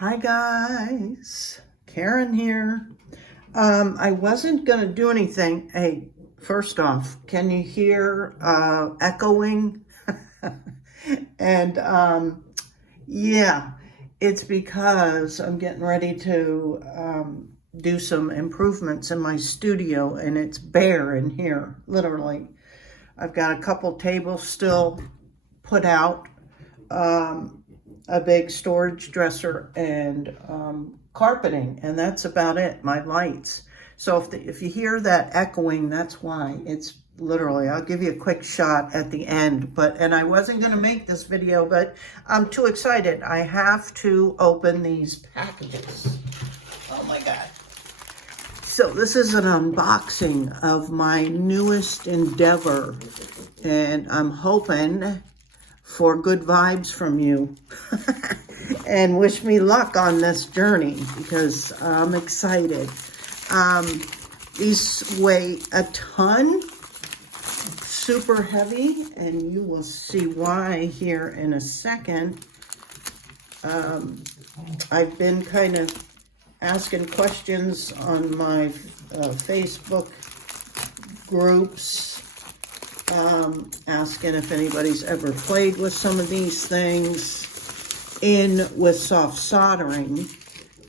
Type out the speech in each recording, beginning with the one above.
Hi guys, Karen here. I wasn't gonna do anything. Hey, first off, can you hear echoing? And yeah, it's because I'm getting ready to do some improvements in my studio, and it's bare in here, literally. I've got a couple tables still put out. A big storage dresser and carpeting, and that's about it. My lights. So if you hear that echoing, that's why. It's literally, I'll give you a quick shot at the end, and I wasn't going to make this video, but I'm too excited. I have to open these packages. Oh my God. So this is an unboxing of my newest endeavor, and I'm hoping for good vibes from you and wish me luck on this journey because I'm excited. These weigh a ton, super heavy, and you will see why here in a second. I've been kind of asking questions on my Facebook groups, asking if anybody's ever played with some of these things with soft soldering,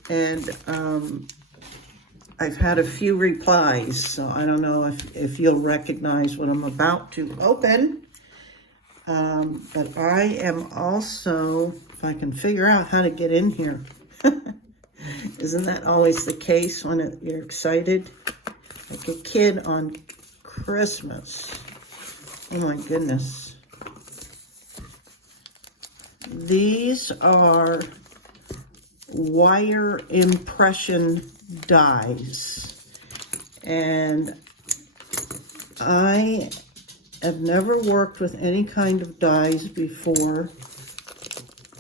and I've had a few replies, so I don't know if you'll recognize what I'm about to open, but I am also, if I can figure out how to get in here. Isn't that always the case when you're excited? Like a kid on Christmas. Oh my goodness. These are wire impression dies. And I have never worked with any kind of dies before.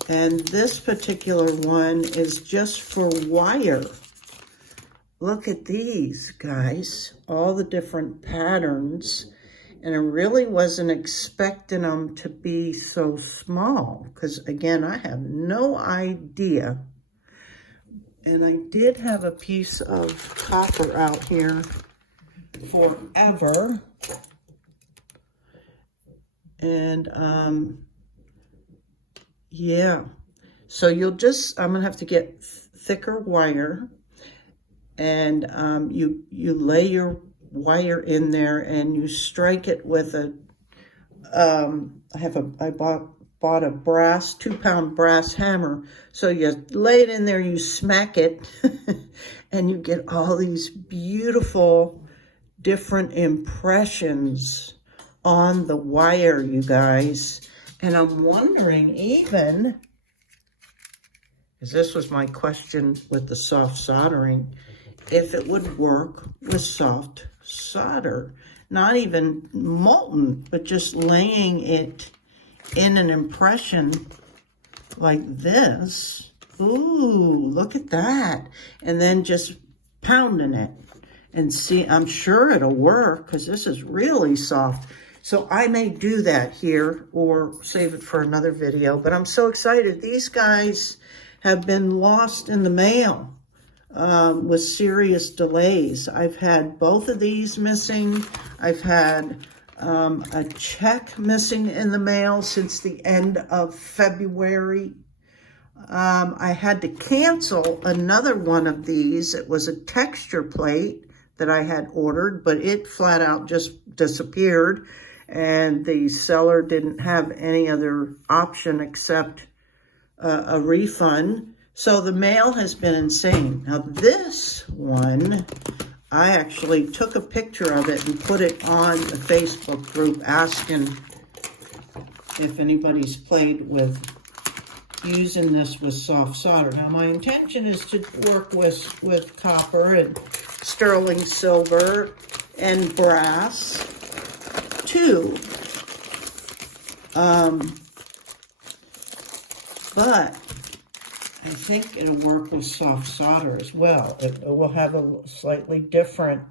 And this particular one is just for wire. Look at these, guys. All the different patterns. And I really wasn't expecting them to be so small because, again, I have no idea. And I did have a piece of copper out here forever. And, yeah. So I'm going to have to get thicker wire. And you lay your wire in there and you strike it with I bought a brass 2-pound brass hammer. So you lay it in there, you smack it, and you get all these beautiful different impressions on the wire, you guys. And I'm wondering even, because this was my question with the soft soldering, if it would work with soft solder, not even molten, but just laying it in an impression like this. Ooh, look at that. And then just pounding it and see, I'm sure it'll work because this is really soft. So I may do that here or save it for another video, but I'm so excited. These guys have been lost in the mail. With serious delays. I've had both of these missing. I've had a check missing in the mail since the end of February. I had to cancel another one of these. It was a texture plate that I had ordered, but it flat out just disappeared, and the seller didn't have any other option except a refund. So the mail has been insane. Now this one, I actually took a picture of it and put it on the Facebook group asking if anybody's played with using this with soft solder. Now my intention is to work with copper and sterling silver and brass too. But I think it'll work with soft solder as well. It will have a slightly different...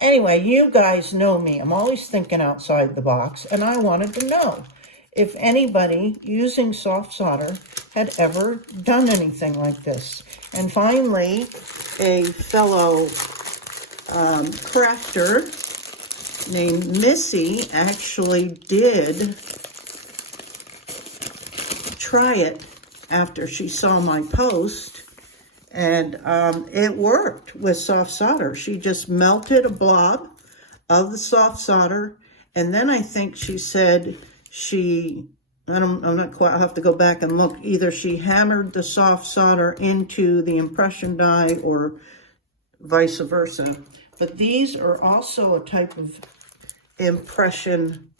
Anyway, you guys know me. I'm always thinking outside the box, and I wanted to know if anybody using soft solder had ever done anything like this. And finally, a fellow crafter named Missy actually did try it after she saw my post, and it worked with soft solder. She just melted a blob of the soft solder, and then I think she said I'm not quite, I'll have to go back and look. Either she hammered the soft solder into the impression die or vice versa. But these are also a type of impression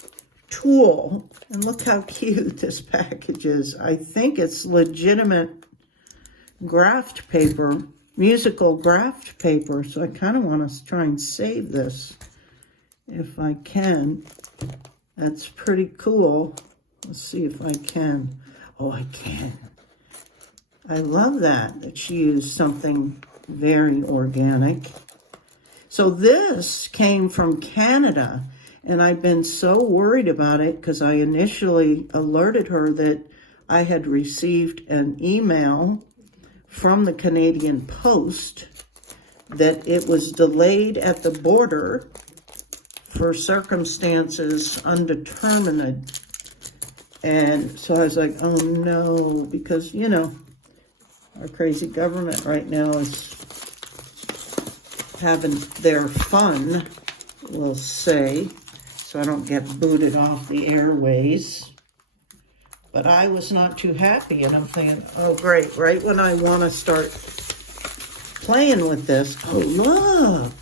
tool. And look how cute this package is. I think it's legitimate graft paper, musical graft paper. So I kind of want to try and save this if I can. That's pretty cool. Let's see if I can. Oh, I can. I love that she used something very organic. So this came from Canada, and I've been so worried about it because I initially alerted her that I had received an email from the Canadian Post that it was delayed at the border for circumstances undetermined. And so I was like, oh no, because, you know, our crazy government right now is having their fun, we'll say, so I don't get booted off the airways. But I was not too happy, and I'm thinking, oh great, right when I want to start playing with this, oh look.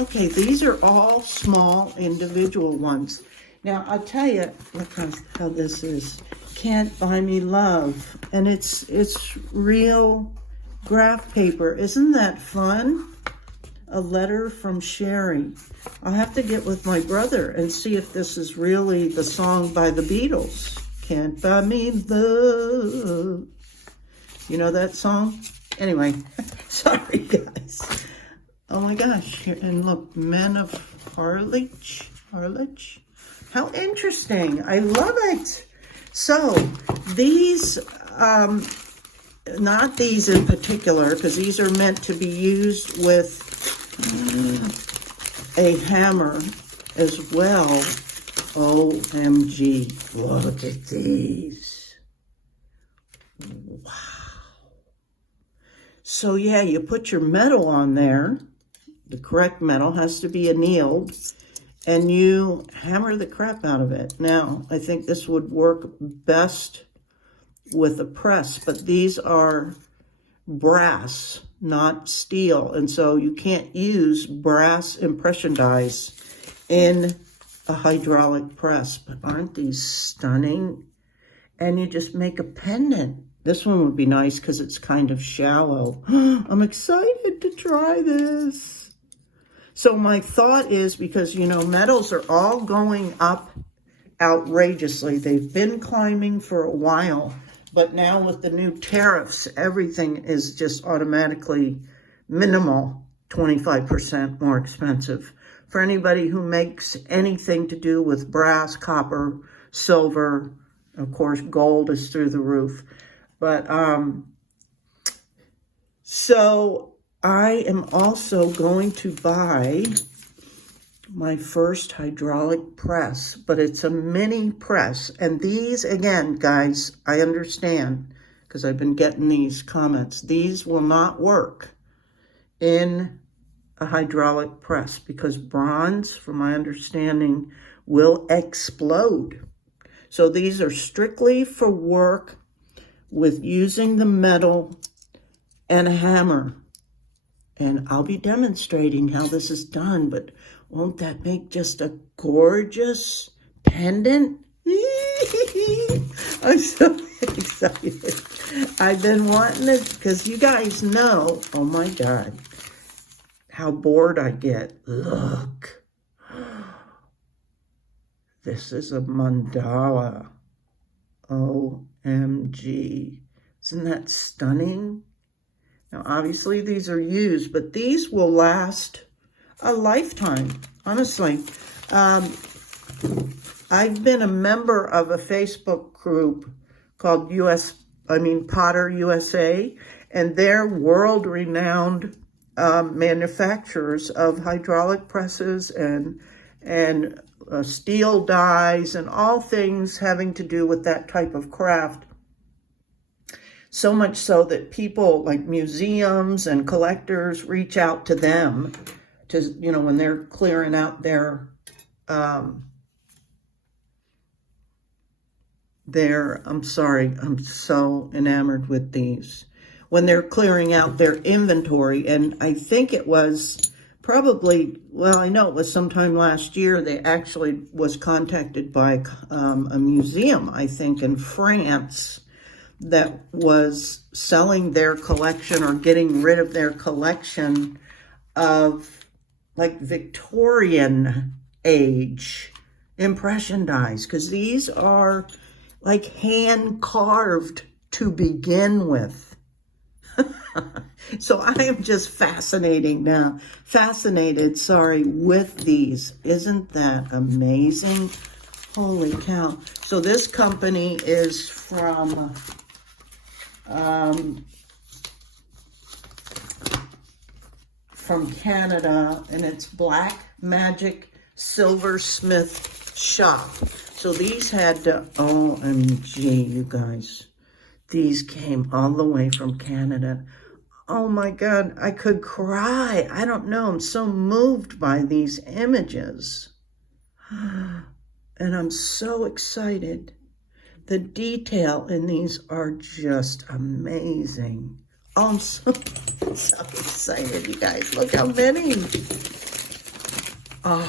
Okay, these are all small individual ones. Now, I'll tell you, look how this is. Can't Buy Me Love. And it's real graph paper. Isn't that fun? A letter from Sherry. I'll have to get with my brother and see if this is really the song by the Beatles. Can't Buy Me Love. You know that song? Anyway, sorry guys. Oh my gosh, and look, Men of Harlech. How interesting. I love it. So these, not these in particular, because these are meant to be used with a hammer as well. OMG, look at these. Wow. So yeah, you put your metal on there. The correct metal has to be annealed, and you hammer the crap out of it. Now, I think this would work best with a press, but these are brass, not steel, and so you can't use brass impression dies in a hydraulic press. But aren't these stunning? And you just make a pendant. This one would be nice because it's kind of shallow. I'm excited to try this. So my thought is, because, you know, metals are all going up outrageously. They've been climbing for a while, but now with the new tariffs, everything is just automatically minimal 25% more expensive. For anybody who makes anything to do with brass, copper, silver, of course, gold is through the roof. But, so I am also going to buy my first hydraulic press, but it's a mini press. And these, again, guys, I understand, because I've been getting these comments. These will not work in a hydraulic press because bronze, from my understanding, will explode. So these are strictly for work with using the metal and a hammer. And I'll be demonstrating how this is done, but won't that make just a gorgeous pendant? I'm so excited. I've been wanting it because you guys know, oh my God, how bored I get. Look. This is a mandala. OMG. Isn't that stunning? Now, obviously, these are used, but these will last a lifetime, honestly. I've been a member of a Facebook group called Potter USA, and they're world-renowned manufacturers of hydraulic presses and steel dies and all things having to do with that type of craft. So much so that people like museums and collectors reach out to them to, when they're clearing out I'm sorry, I'm so enamored with these. When they're clearing out their inventory, and I think it was probably, well, I know it was sometime last year, they actually was contacted by a museum, I think, in France that was selling their collection or getting rid of their collection of like Victorian age impression dies, because these are like hand carved to begin with. So I am just fascinated, with these. Isn't that amazing? Holy cow. So this company is from Canada, and it's Black Magic Silversmith Shop. So these had to, OMG, you guys. These came all the way from Canada. Oh my God, I could cry. I don't know, I'm so moved by these images. And I'm so excited. The detail in these are just amazing. Oh, I'm so excited, you guys. Look how many. Oh,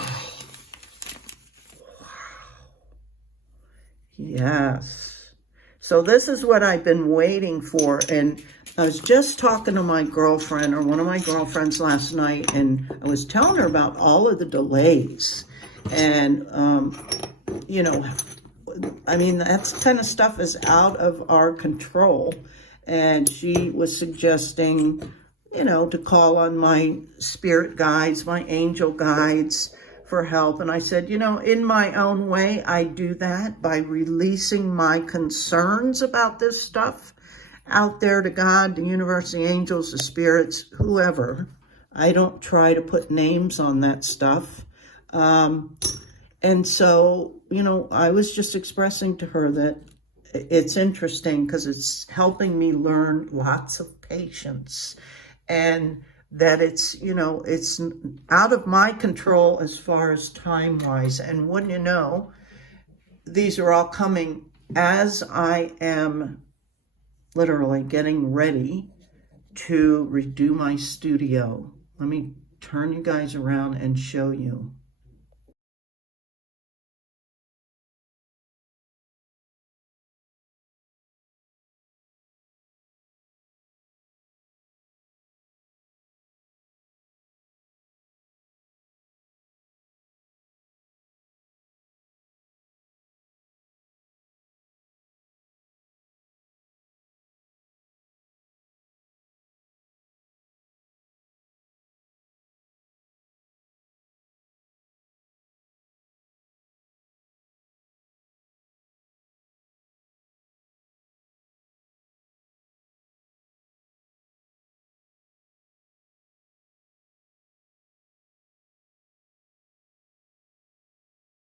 yes. So this is what I've been waiting for. And I was just talking to my girlfriend, or one of my girlfriends last night, and I was telling her about all of the delays. And, I mean, that kind of stuff is out of our control. And she was suggesting, to call on my spirit guides, my angel guides for help. And I said, in my own way, I do that by releasing my concerns about this stuff out there to God, the universe, the angels, the spirits, whoever. I don't try to put names on that stuff. And so, I was just expressing to her that it's interesting because it's helping me learn lots of patience, and that it's out of my control as far as time-wise. And wouldn't you know, these are all coming as I am literally getting ready to redo my studio. Let me turn you guys around and show you.